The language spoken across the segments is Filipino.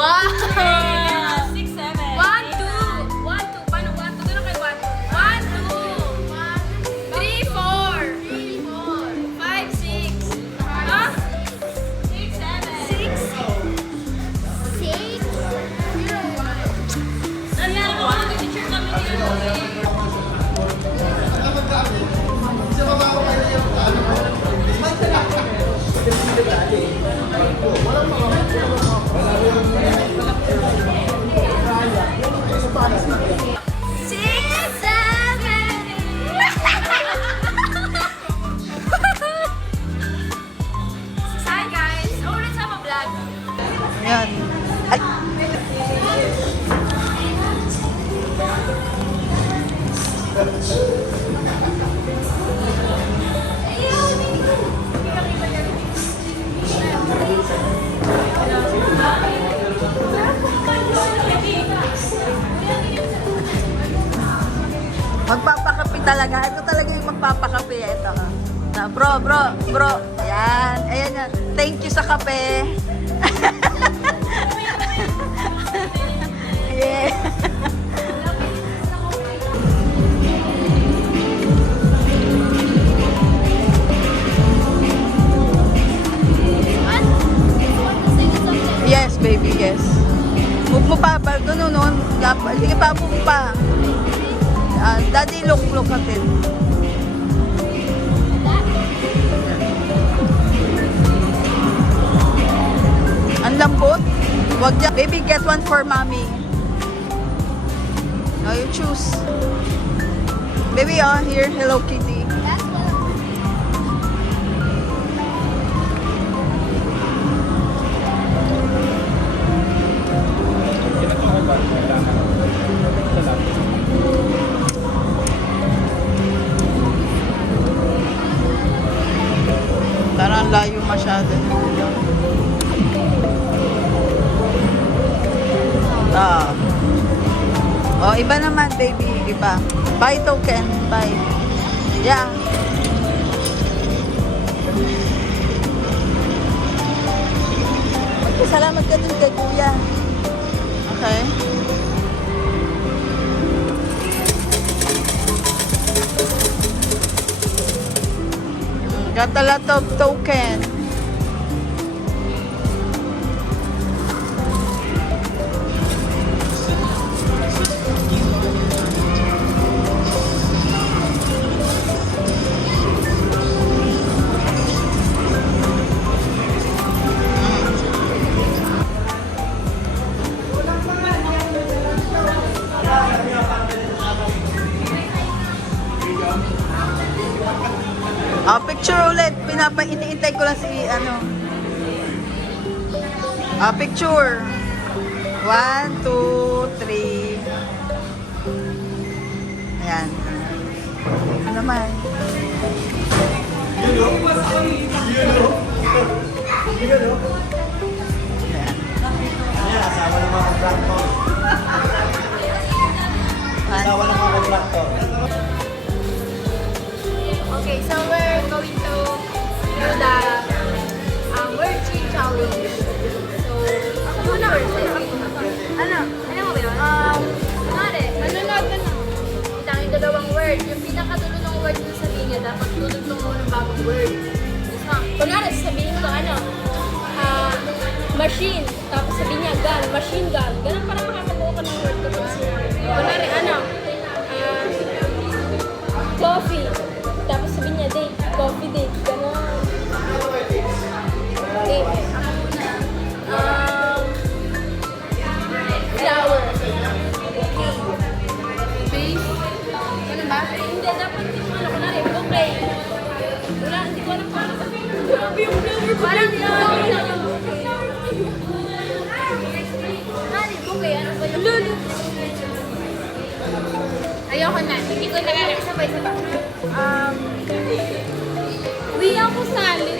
Wow! 6, 7. 1, 2. 1, 2. Paano 1, 2? Doon kayo 1, 2. 1, 2. 3, 4. 5, 6. Ha? 6, 7. 6. Nangyari ko ano, teacher kami dito. Hi guys! Oh, let's have a vlog. Ayan. Ay! Magpapakape talaga. Ito talaga yung magpapakape. Ito. Na, bro. Ayan. Ayan yan. Thank you sa kape. Yeah. Yes, baby, yes. Move mo pa, doon. Sige pa, move pa. Daddy, look at it. Ang lambot. Wag dyan. Baby, get one for mommy. Now you choose. Baby, here, Hello Kitty. Parang layo masyado. Oh, iba naman, baby. Iba. Buy token. Buy. Yeah. Magpasalamat ka dun kay kuya. Okay. Got a lot of token. Picture ulit. Iniintay ko lang si picture. 1, 2, 3. Ayan. Ano naman? Ayan, asawa ng mga kontraktor. Asawa ng mga kontraktor. Okay, so we're going to do the word tree challenge. So, ako muna first. Ano mo ba yun? Kunwari, manunod ka na. Itang yung dalawang word. Yung pinakadulo ng word na sabihin niya, dapat tutugtong mo ng bagong word. Kunwari, sabihin mo machine. Tapos sabihin niya, gun, machine gun. Ganun parang makakabuo ka ng word kapag sinabi. Kunwari, coffee. Tapos sabihin niya, date, coffee date, gano'n. Okay, ako muna. Flower. Okay. Face. Ano ba? Hindi, dapat yung kunwari, bouquet. Wala, hindi ko alam paano sabihin. Grabe yung flower. Parang, bouquet, ano ba yung lulu? Ayoko na, hindi ko na alam. Sabay-sabay. We ako salad.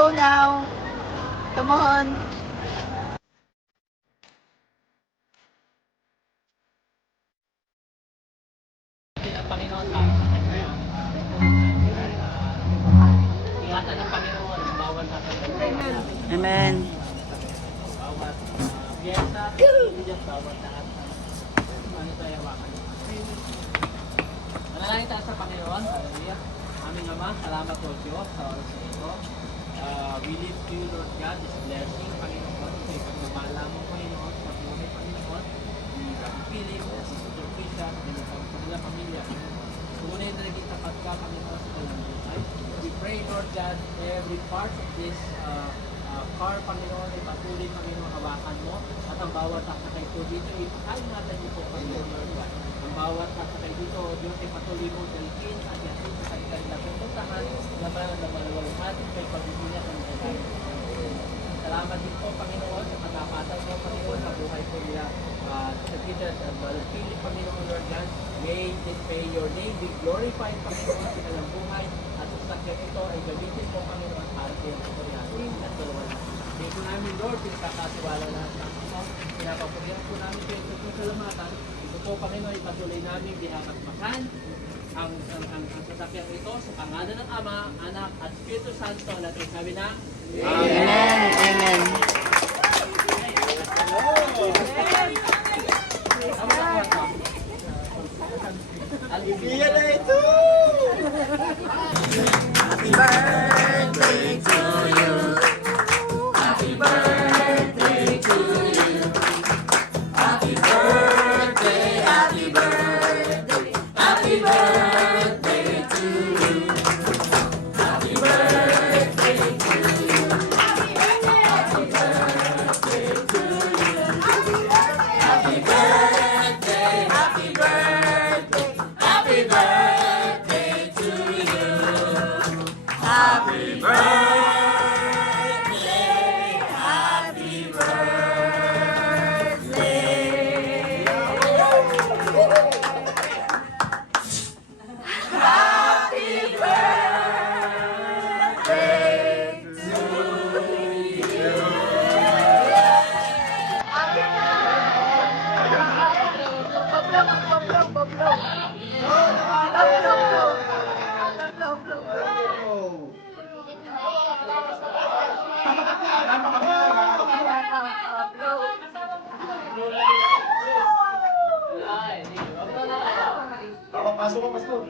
go now. Come on. Ang Panginoon tayo. Ingatan ng Panginoon ang bawat nakatulog. Amen. Bawat piyesa, bigyan bawat lahat. Ano tayo hawakan? Manalangin tayo sa Panginoon. Hallelujah. Aming Ama, salamat po Diyos sa oras na ito. We lift you, Lord God, this blessing, Panginoon, sa ipagmamala mo, Panginoon, sa buhay, Panginoon, ni Brother Philip, sa Sister Prisha, sa kanilang pamilya. Tunay na naging tapat ka, Panginoon, sa kanilang buhay. We pray, Lord God, every part of this car, Panginoon, ay patuloy, Panginoon, hawakan mo, at ang bawat sakay po dito, ipakaingatan niyo po, Panginoon, Lord God. Ang bawat sakay dito, Diyos, ay patuloy mo dalhin at yasin sa kanilang pupuntahan, naman na maluwalhati kay pagbibinya ng kanilang. Salamat din po, Panginoon, sa katapatan mo, Panginoon, sa buhay po nila. Sa Peter at Brother Philip, Panginoon, Lord God, may your name be glorified, Panginoon, sa kanilang buhay. At sa sakyan ito ay gamitin mo, Panginoon, para sa iyong kapurihatin at tulungan. Thank you namin, Lord, pinakakasiwala lahat ng ito. Pinapapagyan po namin kayo sa kasalamatan. Ito po, Panginoon, ipatuloy namin bihakatmakan ang sasakyan ito sa pangalan ng Ama, Anak, at Espiritu Santo. Natin sabi na, Amen. Amen. Iyan na ito! Happy birthday to you. Happy birthday to you. Happy birthday, happy birthday, happy birthday to you. Happy birthday to you. Happy birthday to you. Happy birthday, happy birthday, happy birthday to you. Happy birthday, happy birthday. Happy birthday to you. Pasok ko, pasok.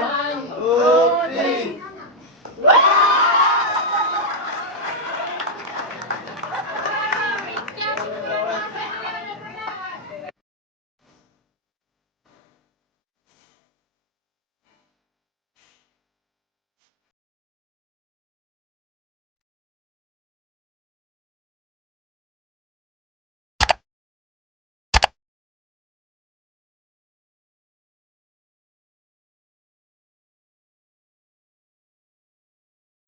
One, two, three.